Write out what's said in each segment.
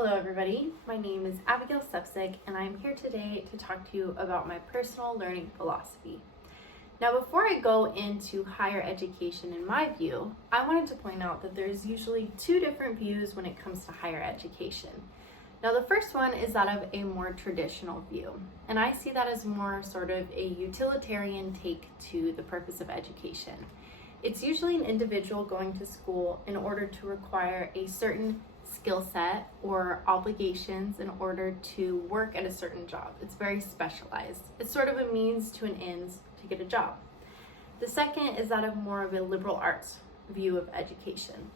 Hello everybody, my name is Abigail Sepsic and I'm here today to talk to you about my personal learning philosophy. Now before I go into higher education in my view, I wanted to point out that there's usually two different views when it comes to higher education. Now the first one is that of a more traditional view, and I see that as more sort of a utilitarian take to the purpose of education. It's usually an individual going to school in order to acquire a certain skill set or obligations in order to work at a certain job. It's very specialized. It's sort of a means to an end to get a job. The second is that of more of a liberal arts view of education.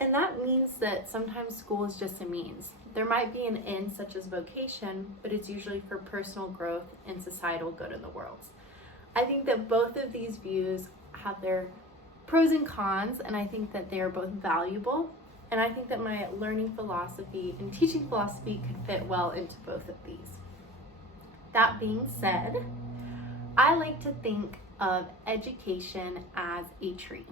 And that means that sometimes school is just a means. There might be an end such as vocation, but it's usually for personal growth and societal good in the world. I think that both of these views have their pros and cons, and I think that they are both valuable. And I think that my learning philosophy and teaching philosophy could fit well into both of these. That being said, I like to think of education as a tree.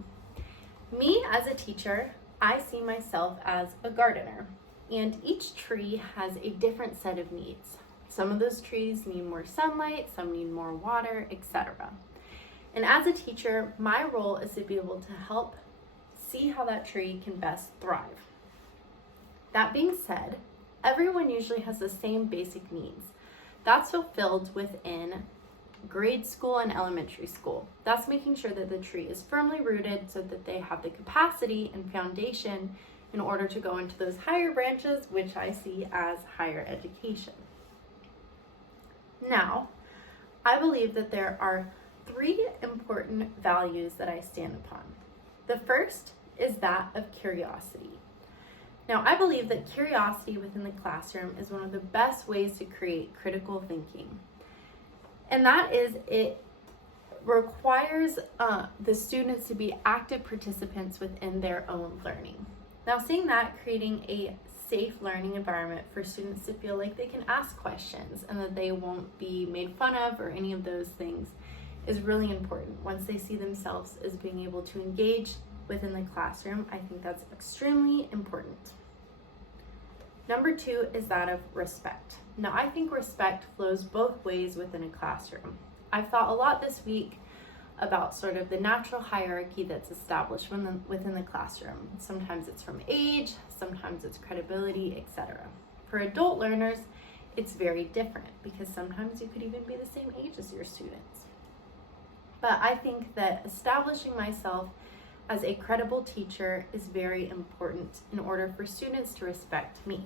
Me as a teacher, I see myself as a gardener, and each tree has a different set of needs. Some of those trees need more sunlight, some need more water, etc. And as a teacher, my role is to be able to help see how that tree can best thrive. That being said, everyone usually has the same basic needs. That's fulfilled within grade school and elementary school. That's making sure that the tree is firmly rooted so that they have the capacity and foundation in order to go into those higher branches, which I see as higher education. Now, I believe that there are three important values that I stand upon. The first is that of curiosity. Now, I believe that curiosity within the classroom is one of the best ways to create critical thinking. And that is, it requires the students to be active participants within their own learning. Now, seeing that, creating a safe learning environment for students to feel like they can ask questions and that they won't be made fun of or any of those things is really important. Once they see themselves as being able to engage within the classroom, I think that's extremely important. Number two is that of respect. Now, I think respect flows both ways within a classroom. I've thought a lot this week about sort of the natural hierarchy that's established within the classroom. Sometimes it's from age, sometimes it's credibility, etc. For adult learners, it's very different because sometimes you could even be the same age as your students. But I think that establishing myself as a credible teacher is very important in order for students to respect me.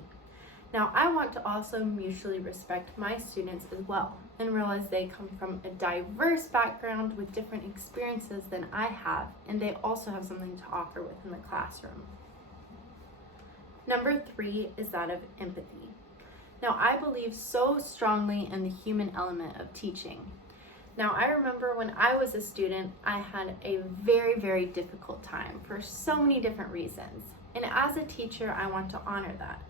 Now, I want to also mutually respect my students as well and realize they come from a diverse background with different experiences than I have, and they also have something to offer within the classroom. Number three is that of empathy. Now, I believe so strongly in the human element of teaching. Now, I remember when I was a student, I had a very, very difficult time for so many different reasons. And as a teacher, I want to honor that.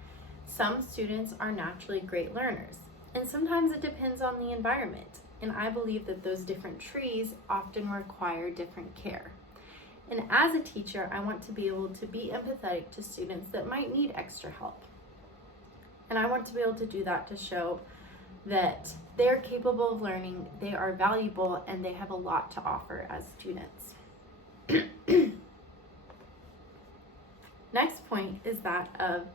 Some students are naturally great learners, and sometimes it depends on the environment. And I believe that those different trees often require different care. And as a teacher, I want to be able to be empathetic to students that might need extra help. And I want to be able to do that to show that they're capable of learning, they are valuable, and they have a lot to offer as students. Next point is that of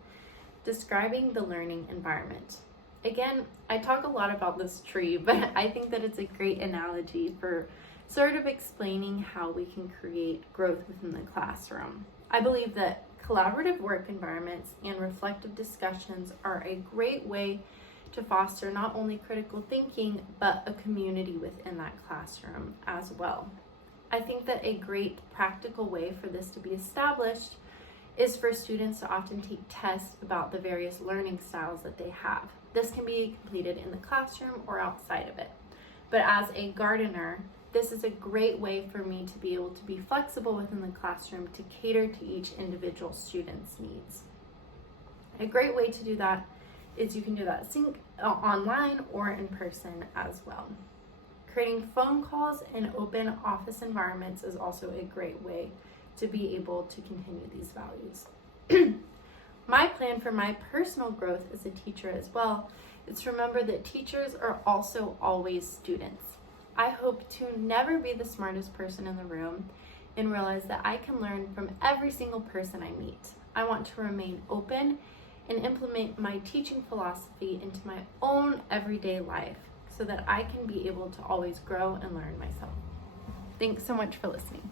describing the learning environment. Again, I talk a lot about this tree, but I think that it's a great analogy for sort of explaining how we can create growth within the classroom. I believe that collaborative work environments and reflective discussions are a great way to foster not only critical thinking, but a community within that classroom as well. I think that a great practical way for this to be established is for students to often take tests about the various learning styles that they have. This can be completed in the classroom or outside of it. But as a gardener, this is a great way for me to be able to be flexible within the classroom to cater to each individual student's needs. A great way to do that is you can do that online or in person as well. Creating phone calls in open office environments is also a great way to be able to continue these values. My plan for my personal growth as a teacher as well is to remember that teachers are also always students. I hope to never be the smartest person in the room and realize that I can learn from every single person I meet. I want to remain open and implement my teaching philosophy into my own everyday life so that I can be able to always grow and learn myself. Thanks so much for listening.